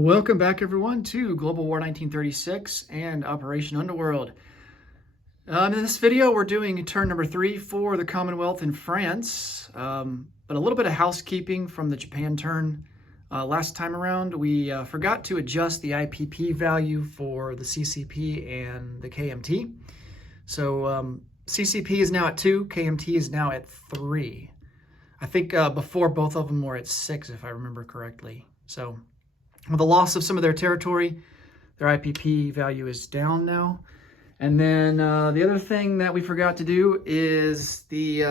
Welcome back, everyone, to Global War 1936 and Operation Underworld. In this video, we're doing turn number 3 for the Commonwealth in France, but a little bit of housekeeping from the Japan turn. Last time around, we forgot to adjust the IPP value for the CCP and the KMT. So CCP is now at 2, KMT is now at 3. I think before both of them were at 6, if I remember correctly. So with the loss of some of their territory, their IPP value is down now. And then the other thing that we forgot to do is the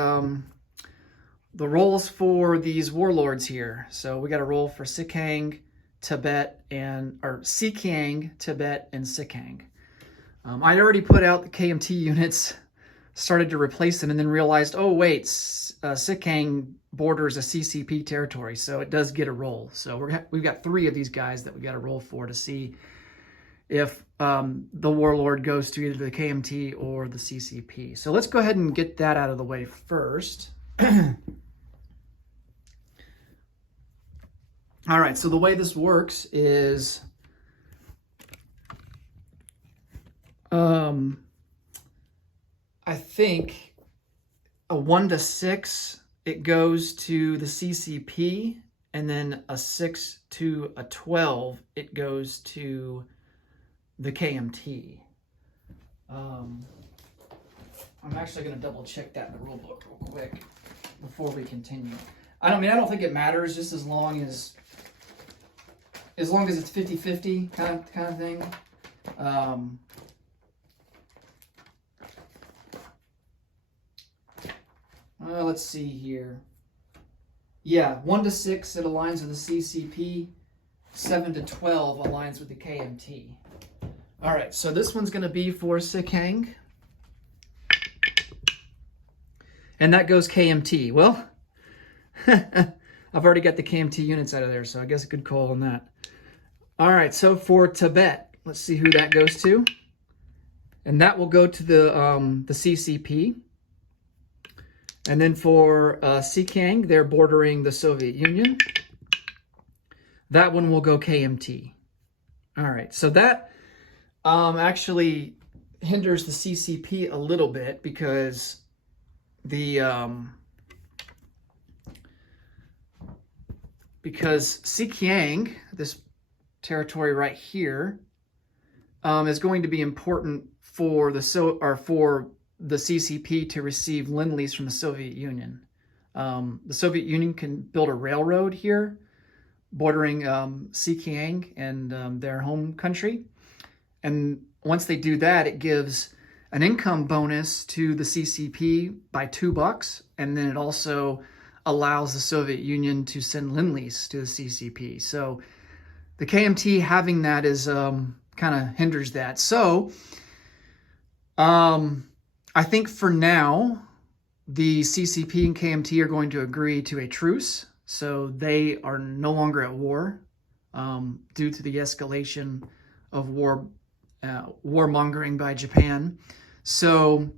roles for these warlords here. So we got a role for Sikang, Tibet, Sikang, Tibet, and Sikang. I'd already put out the KMT units, started to replace them, and then realized, oh wait, Sikang borders a CCP territory, so it does get a roll. So we've got 3 of these guys that we got a roll for to see if the warlord goes to either the KMT or the CCP. So let's go ahead and get that out of the way first. All right, so the way this works is I think a 1 to 6, it goes to the CCP, and then a 6 to a 12, it goes to the KMT. I'm actually going to double check that in the rule book real quick before we continue. I don't think it matters, just as long as it's 50-50 kind of thing. Let's see here. Yeah, 1 to 6, it aligns with the CCP. 7 to 12 aligns with the KMT. All right, so this one's going to be for Sikang. And that goes KMT. Well, I've already got the KMT units out of there, so I guess a good call on that. All right, so for Tibet, let's see who that goes to. And that will go to the CCP. And then for Sikang, they're bordering the Soviet Union. That one will go KMT. All right, so that actually hinders the CCP a little bit because Sikang, this territory right here, is going to be important for the CCP to receive lend-lease from the Soviet Union. The Soviet Union can build a railroad here bordering Sikang and their home country. And once they do that, it gives an income bonus to the CCP by $2, and then it also allows the Soviet Union to send lend-lease to the CCP. So the KMT having that is kind of hinders that. So I think for now, the CCP and KMT are going to agree to a truce. So they are no longer at war due to the escalation of warmongering by Japan. So,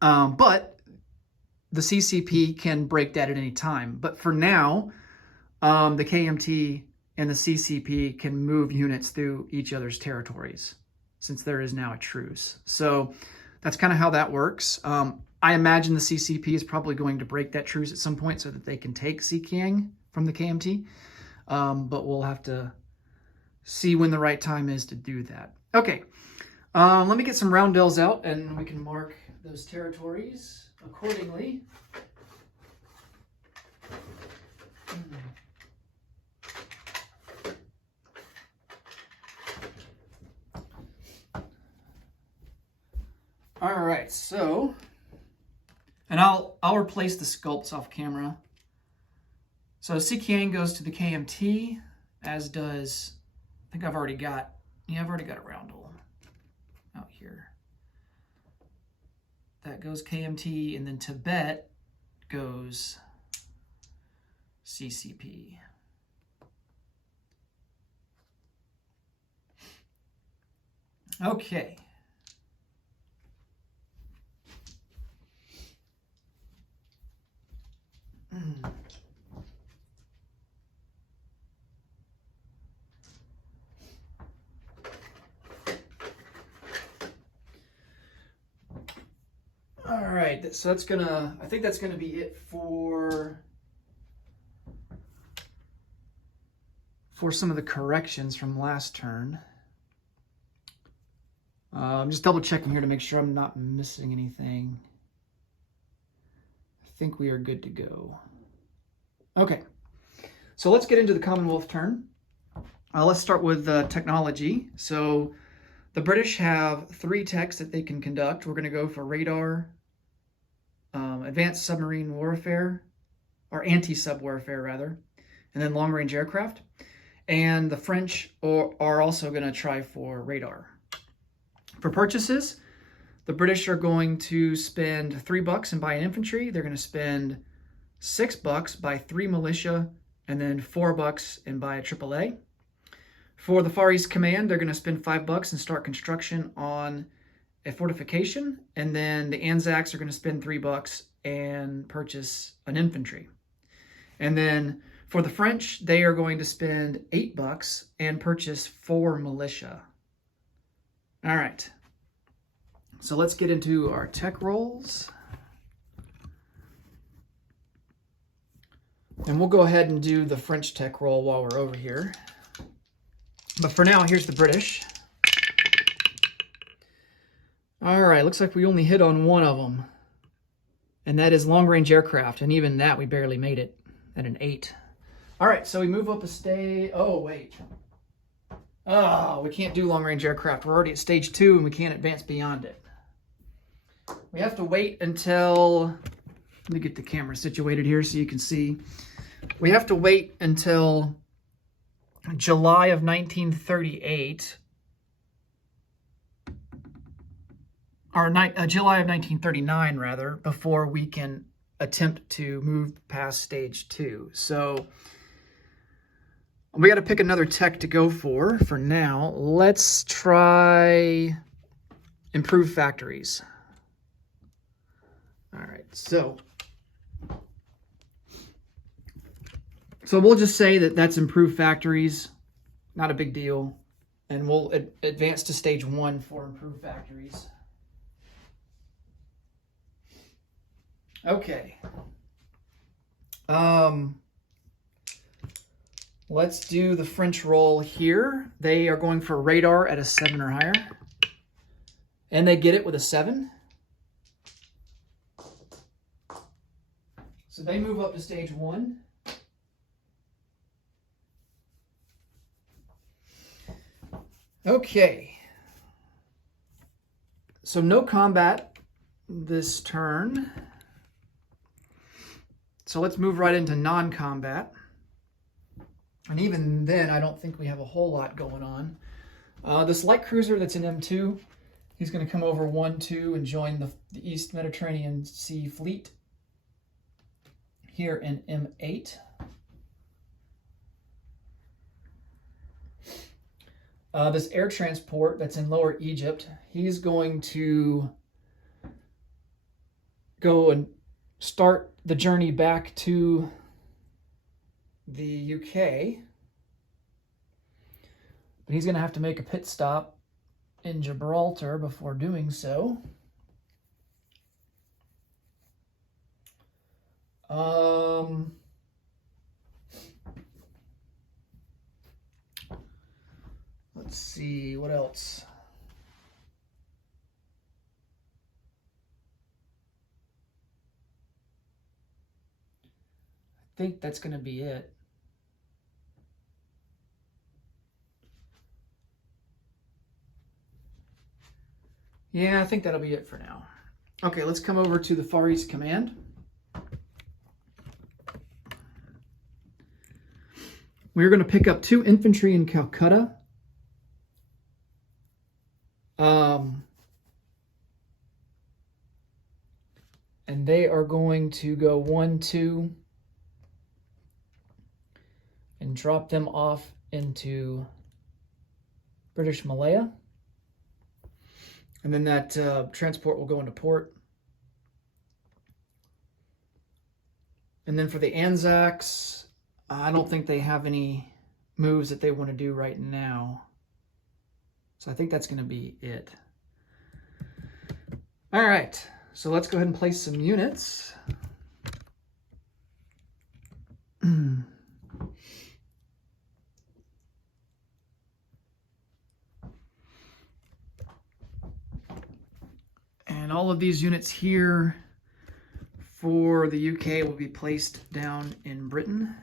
but the CCP can break that at any time. But for now, the KMT and the CCP can move units through each other's territories since there is now a truce. So that's kind of how that works. I imagine the CCP is probably going to break that truce at some point so that they can take Sikang from the KMT. But we'll have to see when the right time is to do that. Okay, let me get some roundels out and we can mark those territories accordingly. All right, so, and I'll replace the sculpts off camera. So Sikang goes to the KMT, as does, I think I've already got a roundel out here. That goes KMT, and then Tibet goes CCP. Okay. right, so I think that's gonna be it for some of the corrections from last turn. I'm just double checking here to make sure I'm not missing anything. I think we are good to go. Okay, so let's get into the Commonwealth turn. Let's start with technology. So the British have 3 techs that they can conduct. We're going to go for radar, advanced submarine warfare, or anti-sub warfare rather, and then long-range aircraft. And the French are also going to try for radar. For purchases, the British are going to spend $3 and buy an infantry. They're going to spend $6, buy 3 militia, and then $4 and buy a AAA. For the Far East Command, they're going to spend $5 and start construction on a fortification. And then the Anzacs are going to spend $3 and purchase an infantry. And then for the French, they are going to spend $8 and purchase 4 militia. All right. So let's get into our tech rolls. And we'll go ahead and do the French tech roll while we're over here. But for now, here's the British. All right, looks like we only hit on one of them. And that is long-range aircraft. And even that, we barely made it at an 8. All right, so we move up a stage. Oh, wait. Oh, we can't do long-range aircraft. We're already at stage 2, and we can't advance beyond it. We have to wait until... Let me get the camera situated here so you can see. We have to wait until July of 1938, or July of 1939 rather, before we can attempt to move past stage 2. So we got to pick another tech to go for now. Let's try improve factories. All right, so we'll just say that that's improved factories, not a big deal, and we'll advance to stage 1 for improved factories. Okay. Let's do the French roll here. They are going for radar at a 7 or higher, and they get it with a 7. So they move up to stage 1. Okay. So no combat this turn. So let's move right into non-combat. And even then, I don't think we have a whole lot going on. This light cruiser that's in M2, he's going to come over 1-2 and join the East Mediterranean Sea Fleet here in M8. This air transport that's in Lower Egypt, he's going to go and start the journey back to the UK. But he's going to have to make a pit stop in Gibraltar before doing so. Let's see, what else? I think that's going to be it. Yeah, I think that'll be it for now. Okay, let's come over to the Far East Command. We're going to pick up 2 infantry in Calcutta. And they are going to go 1-2 and drop them off into British Malaya. And then that transport will go into port. And then for the Anzacs, I don't think they have any moves that they want to do right now. So I think that's going to be it. All right. So let's go ahead and place some units. And all of these units here for the UK will be placed down in Britain.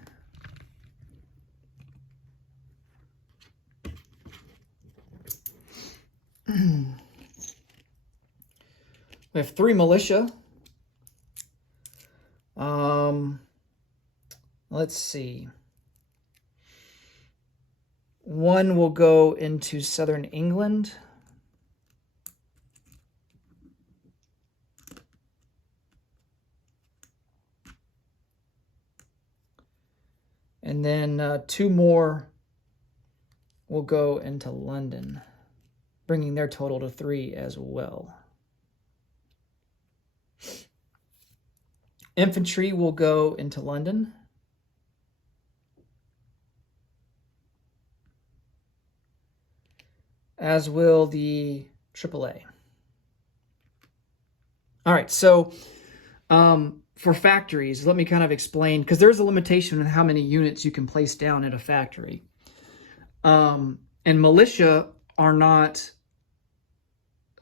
We have 3 militia. Let's see. 1 will go into southern England. And then 2 more will go into London, bringing their total to 3 as well. Infantry will go into London. As will the AAA. All right, so for factories, let me kind of explain, because there's a limitation on how many units you can place down at a factory. And militia are not,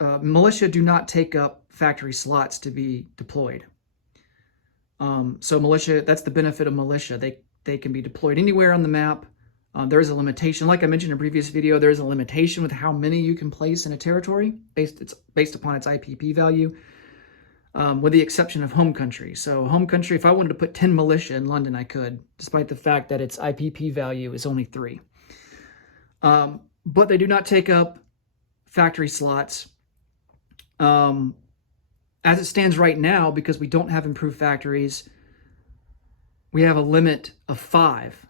militia do not take up factory slots to be deployed. So militia, that's the benefit of militia. They can be deployed anywhere on the map. There is a limitation. Like I mentioned in a previous video, there is a limitation with how many you can place in a territory based upon its IPP value, with the exception of home country. So home country, if I wanted to put 10 militia in London, I could, despite the fact that its IPP value is only 3. But they do not take up factory slots. As it stands right now, because we don't have improved factories, we have a limit of 5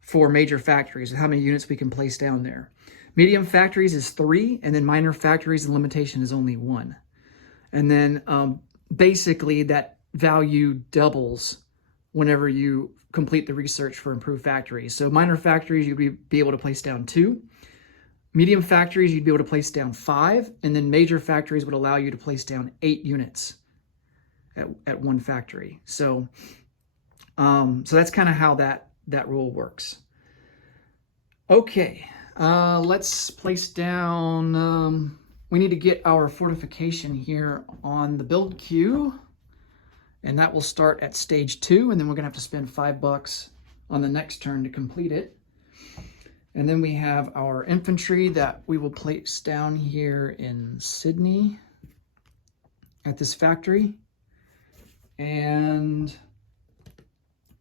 for major factories, and how many units we can place down there. Medium factories is 3, and then minor factories, the limitation is only 1. And then basically that value doubles whenever you complete the research for improved factories. So minor factories, you'd be able to place down 2. Medium factories, you'd be able to place down 5, and then major factories would allow you to place down 8 units at one factory. So, so that's kind of how that rule works. Okay, let's place down, we need to get our fortification here on the build queue, and that will start at stage 2, and then we're gonna have to spend $5 on the next turn to complete it. And then we have our infantry that we will place down here in Sydney at this factory. And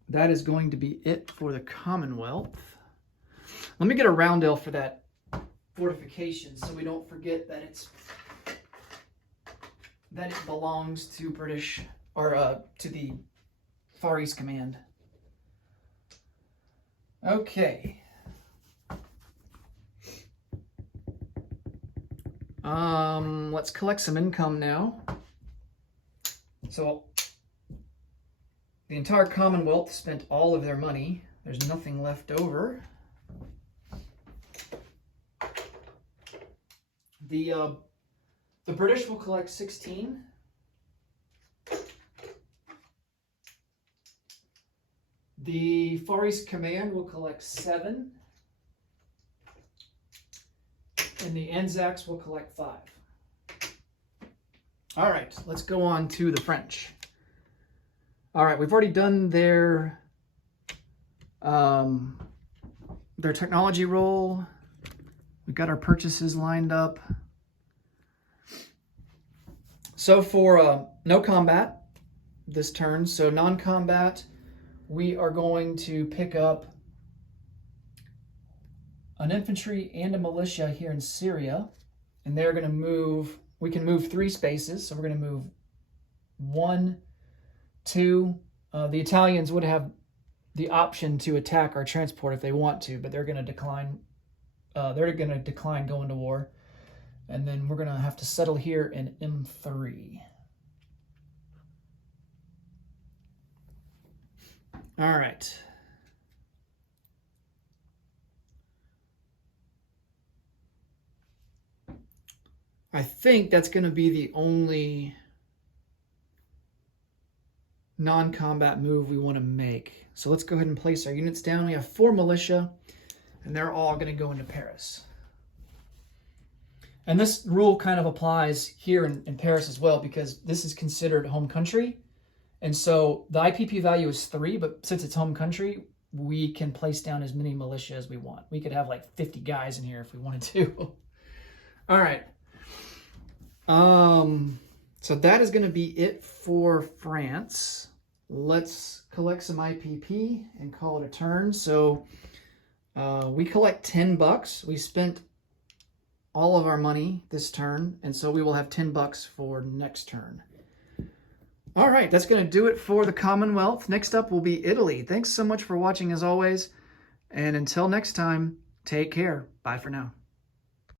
that is going to be it for the Commonwealth. Let me get a roundel for that fortification so we don't forget that it belongs to British, or to the Far East Command. Okay. Let's collect some income now. So the entire Commonwealth spent all of their money. There's nothing left over. The British will collect 16. The Far East Command will collect 7. And the Anzacs will collect 5. All right, let's go on to the French. All right, we've already done their technology roll. We've got our purchases lined up. So for no combat this turn, so non-combat, we are going to pick up an infantry and a militia here in Syria, and they're going to move, we can move 3 spaces, so we're going to move 1, 2. The Italians would have the option to attack our transport if they want to, but they're going to decline. They're going to decline going to war, and then we're going to have to settle here in M3. All right. I think that's going to be the only non-combat move we want to make. So let's go ahead and place our units down. We have 4 militia, and they're all going to go into Paris. And this rule kind of applies here in Paris as well, because this is considered home country. And so the IPP value is 3, but since it's home country, we can place down as many militia as we want. We could have like 50 guys in here if we wanted to. All right. So that is going to be it for France. Let's collect some IPP and call it a turn. So we collect $10. We spent all of our money this turn, and so we will have $10 for next turn. All right, that's going to do it for the Commonwealth. Next up will be Italy. Thanks so much for watching as always, and until next time, take care. Bye for now.